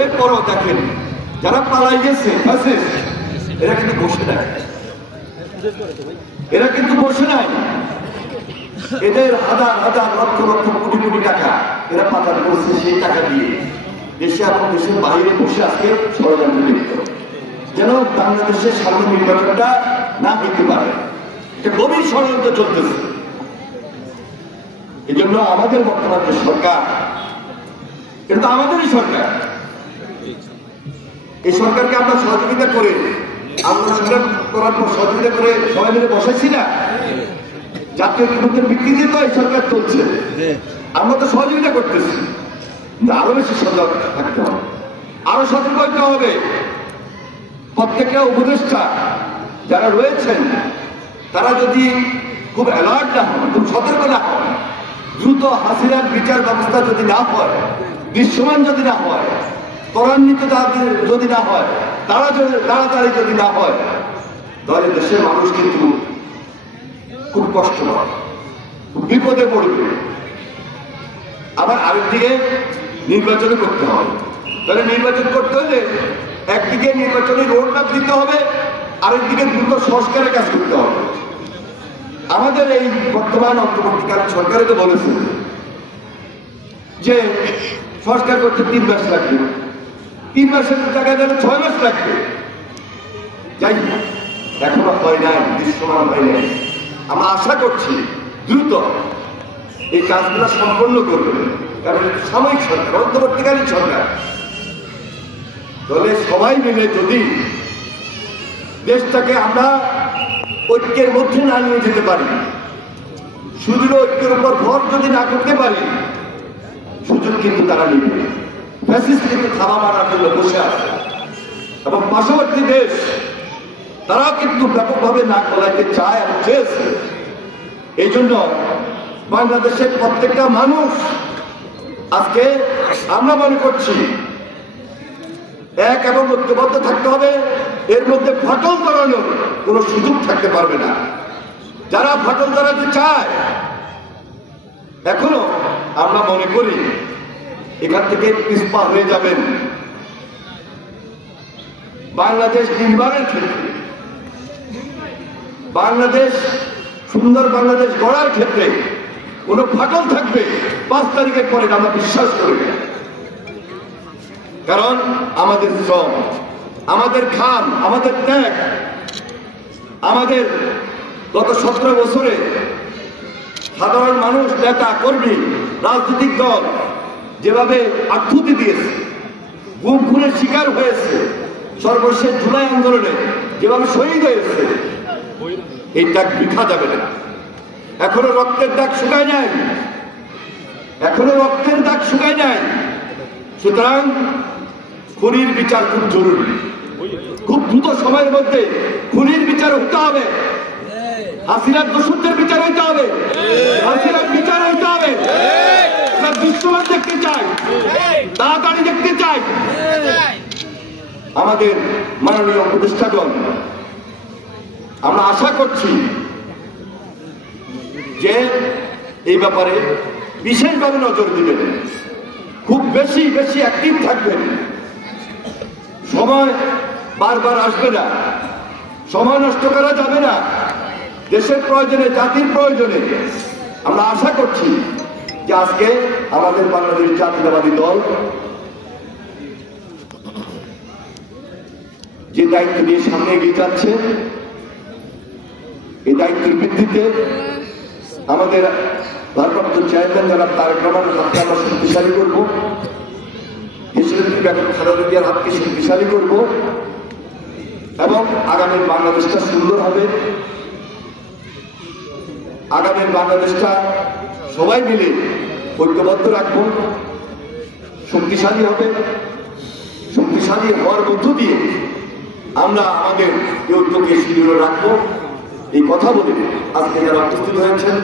এরপরও দেখেন যারা পালাই গেছে এরা কিন্তু বসে নাই, এরা কিন্তু বসে নাই। এদের হাজার হাজার লক্ষ লক্ষ কোটি কোটি টাকা এরা পাচার করছে, সেই টাকা দিয়ে দেশে এবং দেশের বাইরে বসে আজকে ষড়যন্ত্র লিপ্ত, যেন বাংলাদেশের সাধারণ নির্বাচনটা না হইতে পারে। এটা গভীর ষড়যন্ত্র চলতেছে। এই জন্য আমাদের বর্তমান যে সরকার, এটা তো আমাদেরই সরকার, এই সরকারকে আমরা সহযোগিতা করে আন্দোলন করার পর সহযোগিতা করে সবাই মিলে বসাইছি না, জাতীয় ঐক্যের ভিত্তিতে তো এই সরকার চলছে, আমরা তো সহযোগিতা করতেছি। আরো বেশি সজাগ থাকতে হবে, আরো সতর্ক হতে হবে। প্রত্যেকটা উপদেষ্টা যারা রয়েছেন তারা যদি খুব অ্যালার্ট না হন, খুব সতর্ক না হন, দ্রুত হাসিনার বিচার ব্যবস্থা যদি না হয়, দৃশ্যমান যদি না হয়, ত্বরান্বিত যদি না হয়, তাড়াতাড়ি যদি না হয়, তাহলে দেশের মানুষ কিন্তু খুব কষ্ট পাবে, খুব বিপদে পড়বে। আবার আরেকদিকে নির্বাচন করতে হবে। তাহলে নির্বাচন করতে হলে একদিকে নির্বাচনের রোডম্যাপ দিতে হবে, আরেকদিকে দ্রুত সংস্কারের কাজ করতে হবে। আমাদের এই বর্তমান অন্তর্বর্তীকালীন সরকারে তো বলেছে যে সংস্কার করতে 3 মাস লাগবে, 3 মাসের জায়গায় যেন 6 মাস লাগবে। যাই হোক, এখনো হয় নাই, দৃশ্যমান হয় নাই। আমরা আশা করছি দ্রুত এই কাজগুলো সম্পন্ন করবে, কারণ সাময়িক সরকার, অন্তর্বর্তীকালীন সরকার। তাহলে সবাই মিলে যদি দেশটাকে আমরা ঐক্যের মধ্যে না নিয়ে যেতে পারি, শুধু ঐক্যের উপর ভর যদি না করতে পারি, সুযোগ কিন্তু তারা নিবে। ফ্যাসিস্ট কিন্তু থাবা মারার জন্য বসে আছে, এবং পার্শ্ববর্তী দেশ তারাও কিন্তু ব্যাপকভাবে নাক গলাইতে চায় এবং চেয়েছে। এই জন্য বাংলাদেশের প্রত্যেকটা মানুষ আজকে আমরা মনে করছি এক এবং ঐক্যবদ্ধ থাকতে হবে। এর মধ্যে ফাটল ধরানোর কোনো সুযোগ থাকতে পারবে না। যারা ফাটল ধরাতে চায়, এখনো আমরা মনে করি এখান থেকে পিছপা হয়ে যাবেন। বাংলাদেশ নির্মাণের ক্ষেত্রে, বাংলাদেশ সুন্দর বাংলাদেশ গড়ার ক্ষেত্রে কোনো ফাটল থাকবে 5 তারিখের পরে আমরা বিশ্বাস করি না। কারণ আমাদের শ্রম, আমাদের ঘাম, আমাদের ত্যাগ, আমাদের গত 17 বছরে সাধারণ মানুষ, নেতা কর্মী, রাজনৈতিক দল যেভাবে আত্মহতি দিয়েছে, গুম খুনের শিকার হয়েছে, সর্বশেষ জুলাই আন্দোলনে যেভাবে শহীদ হয়েছে, এই ত্যাগ বৃথা যাবে না। এখনো রক্তের দাগ শুকায় নাই, এখনো রক্তের দাগ শুকায় নাই। সুতরাং খুনির বিচার খুব জরুরি, খুব দ্রুত সময়ের মধ্যে খুনির বিচার হতে হবে, হাসিনার দোষীদের বিচার হইতে হবে, হাসিনার বিচার হইতে হবে। দৃশ্যমান দেখতে চাই, তাড়াতাড়ি দেখতে চাই। আমাদের মাননীয় উপদেষ্টাগণ, আমরা আশা করছি যে এই ব্যাপারে বিশেষভাবে নজর দিবেন, খুব বেশি বেশি অ্যাক্টিভ থাকবেন। সময় বারবার আসবে না, সময় নষ্ট করা যাবে না। দেশের প্রয়োজনে, জাতির প্রয়োজনে আমরা আশা করছি যে আজকে আমাদের বাংলাদেশ জাতীয়তাবাদী দল যে দায়িত্ব নিয়ে সামনে এগিয়ে যাচ্ছে, এই দায়িত্বের ভিত্তিতে আমাদের ভারপ্রাপ্ত চেয়ারম্যান জনাব তারেক রহমানের হাতকে আমরা শক্তিশালী করবো, দেশনেত্রী বেগম খালেদা জিয়ার হাতকে শক্তিশালী করব, এবং আগামীর বাংলাদেশটা সুন্দর হবে। আগামীর বাংলাদেশটা সবাই মিলে ঐক্যবদ্ধ রাখবো, শক্তিশালী হবে। শক্তিশালী হওয়ার মধ্য দিয়ে আমরা আমাদের ঐক্যকে সুদৃঢ় রাখবো। এই কথা বলে আজকে যারা উপস্থিত হয়েছেন